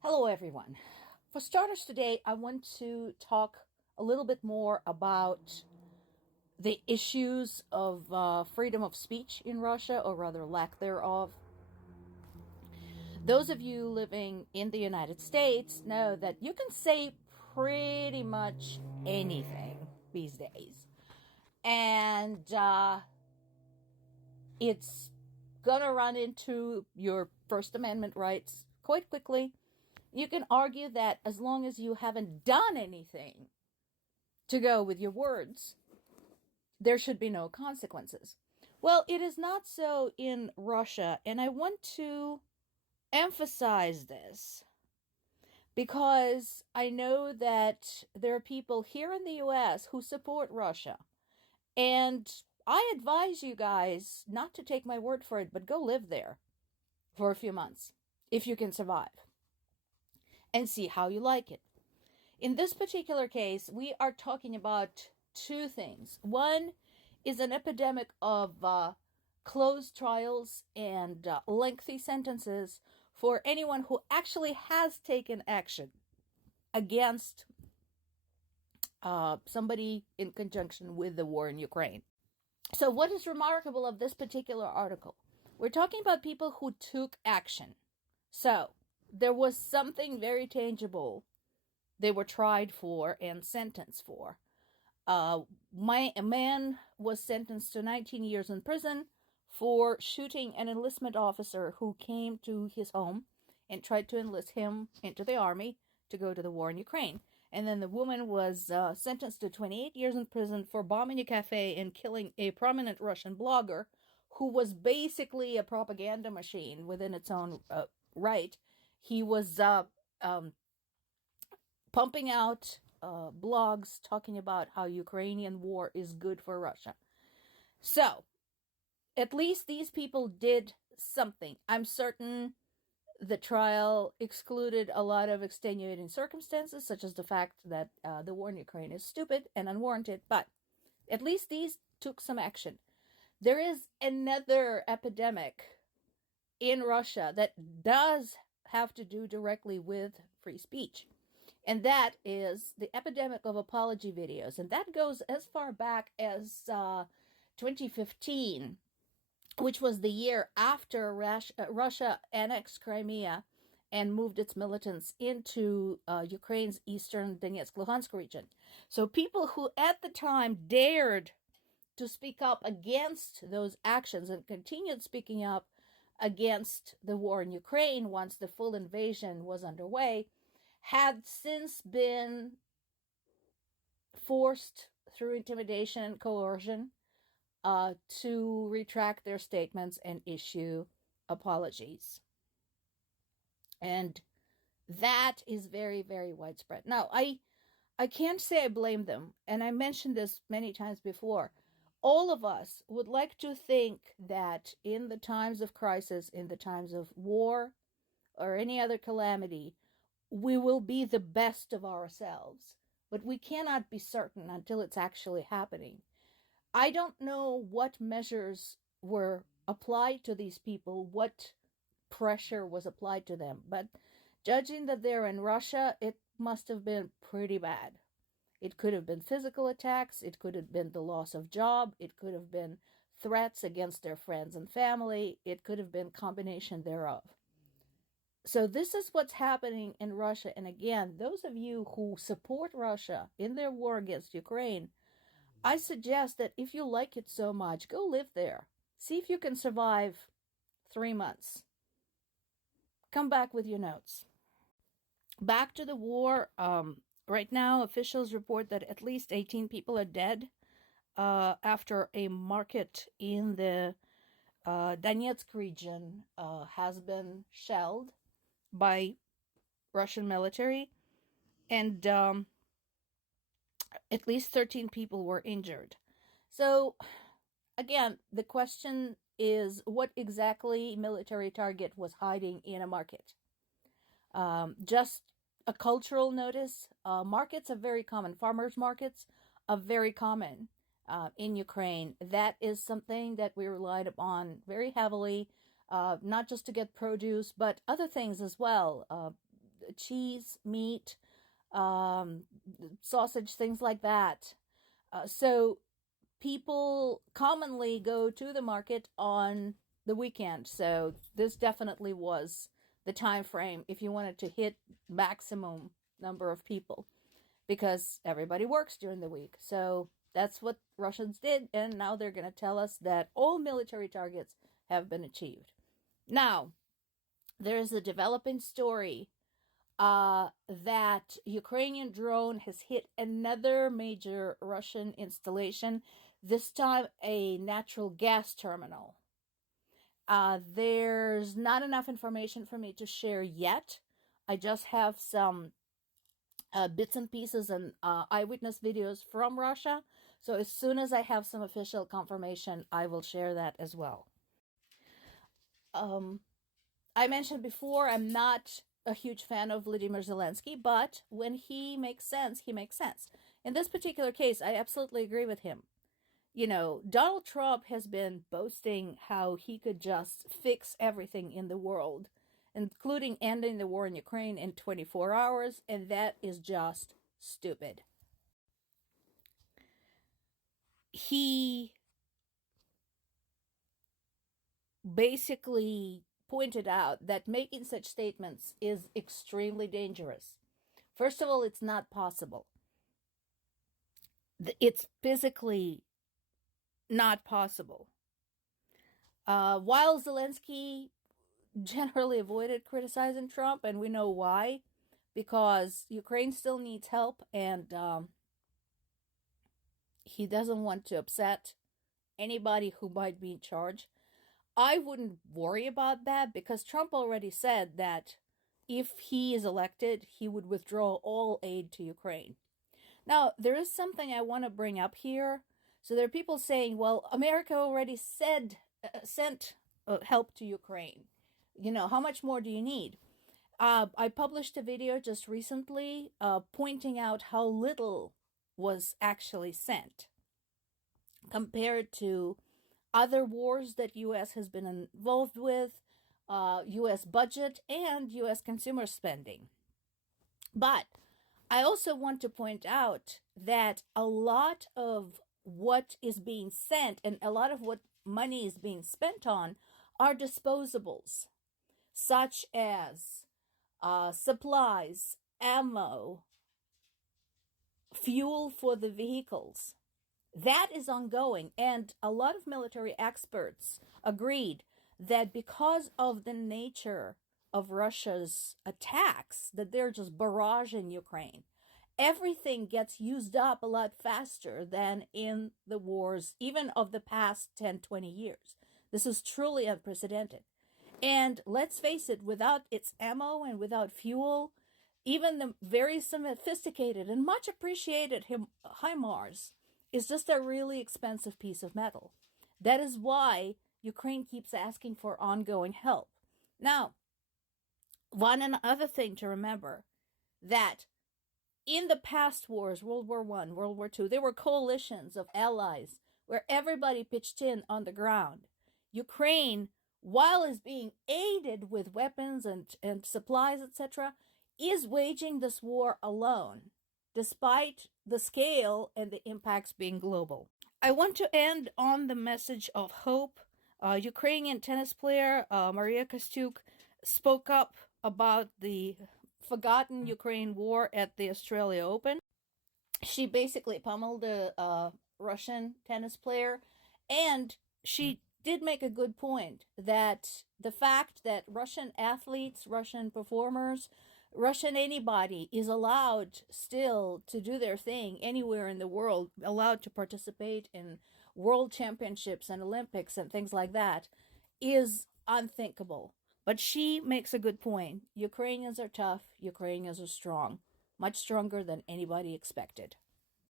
Hello, everyone. For starters, today I want to talk a little bit more about the issues of freedom of speech in Russia, or rather, lack thereof. Those of you living in the United States know that you can say pretty much anything these days, and it's gonna run into your First Amendment rights quite quickly. You can argue that as long as you haven't done anything to go with your words, there should be no consequences. Well, it is not so in Russia, and I want to emphasize this because I know that there are people here in the US who support Russia, and I advise you guys not to take my word for it, but go live there for a few months if you can survive and see how you like it. In this particular case, we are talking about two things. One is an epidemic of closed trials and lengthy sentences for anyone who actually has taken action against somebody in conjunction with the war in Ukraine. So, what is remarkable of this particular article? We're talking about people who took action. So, there was something very tangible they were tried for and sentenced for. A man was sentenced to 19 years in prison for shooting an enlistment officer who came to his home and tried to enlist him into the army to go to the war in Ukraine. And then the woman was sentenced to 28 years in prison for bombing a cafe and killing a prominent Russian blogger who was basically a propaganda machine within its own right. He was pumping out blogs talking about how Ukrainian war is good for Russia. So, at least these people did something. I'm certain the trial excluded a lot of extenuating circumstances, such as the fact that the war in Ukraine is stupid and unwarranted, but at least these took some action. There is another epidemic in Russia that does have to do directly with free speech. And that is the epidemic of apology videos. And that goes as far back as 2015, which was the year after Russia annexed Crimea and moved its militants into Ukraine's eastern Donetsk, Luhansk region. So people who at the time dared to speak up against those actions and continued speaking up against the war in Ukraine once the full invasion was underway had since been forced through intimidation and coercion to retract their statements and issue apologies. And that is very, very widespread. Now, I can't say I blame them, and I mentioned this many times before. All of us would like to think that in the times of crisis, in the times of war, or any other calamity, we will be the best of ourselves. But we cannot be certain until it's actually happening. I don't know what measures were applied to these people, what pressure was applied to them, but judging that they're in Russia, it must have been pretty bad. It could have been physical attacks, it could have been the loss of job, it could have been threats against their friends and family, it could have been combination thereof. So this is what's happening in Russia. And again, those of you who support Russia in their war against Ukraine, I suggest that if you like it so much, go live there. See if you can survive 3 months. Come back with your notes. Back to the war. Right now, officials report that at least 18 people are dead after a market in the Donetsk region has been shelled by Russian military, and at least 13 people were injured. So, again, the question is what exactly military target was hiding in a market? Just a cultural notice. Markets are very common. Farmers markets are very common in Ukraine. That is something that we relied upon very heavily, not just to get produce, but other things as well. cheese, meat, sausage, things like that. So people commonly go to the market on the weekend. So this definitely was the time frame if you wanted to hit maximum number of people, because everybody works during the week. So that's what Russians did, and now they're going to tell us that all military targets have been achieved. Now, there's a developing story that Ukrainian drone has hit another major Russian installation, this time a natural gas terminal. There's not enough information for me to share yet. I just have some bits and pieces and eyewitness videos from Russia. So as soon as I have some official confirmation, I will share that as well. I mentioned before, I'm not a huge fan of Vladimir Zelensky, but when he makes sense, he makes sense. In this particular case, I absolutely agree with him. You know, Donald Trump has been boasting how he could just fix everything in the world, including ending the war in Ukraine in 24 hours, and that is just stupid. He basically pointed out that making such statements is extremely dangerous. First of all, it's not possible. It's physically not possible. While Zelensky generally avoided criticizing Trump, and we know why, because Ukraine still needs help, and he doesn't want to upset anybody who might be in charge. I wouldn't worry about that, because Trump already said that if he is elected, he would withdraw all aid to Ukraine. Now, there is something I want to bring up here. So there are people saying, well, America already sent help to Ukraine. You know, how much more do you need? I published a video just recently pointing out how little was actually sent compared to other wars that U.S. has been involved with, U.S. budget, and U.S. consumer spending. But I also want to point out that a lot of what is being sent and a lot of what money is being spent on are disposables, such as supplies, ammo, fuel for the vehicles. That is ongoing, and a lot of military experts agreed that because of the nature of Russia's attacks, that they're just barraging Ukraine, everything gets used up a lot faster than in the wars, even of the past 10, 20 years. This is truly unprecedented. And let's face it, without its ammo and without fuel, even the very sophisticated and much appreciated HIMARS is just a really expensive piece of metal. That is why Ukraine keeps asking for ongoing help. Now, one other thing to remember, that in the past wars, World War I, World War II, there were coalitions of allies where everybody pitched in on the ground. Ukraine, while is being aided with weapons and supplies, etc., is waging this war alone, despite the scale and the impacts being global. I want to end on the message of hope. Ukrainian tennis player Maria Kostyuk spoke up about the forgotten Ukraine war at the Australia Open. She basically pummeled a Russian tennis player, and she did make a good point that the fact that Russian athletes, Russian performers, Russian anybody is allowed still to do their thing anywhere in the world, allowed to participate in world championships and Olympics and things like that, is unthinkable. But she makes a good point. Ukrainians are tough. Ukrainians are strong. Much stronger than anybody expected.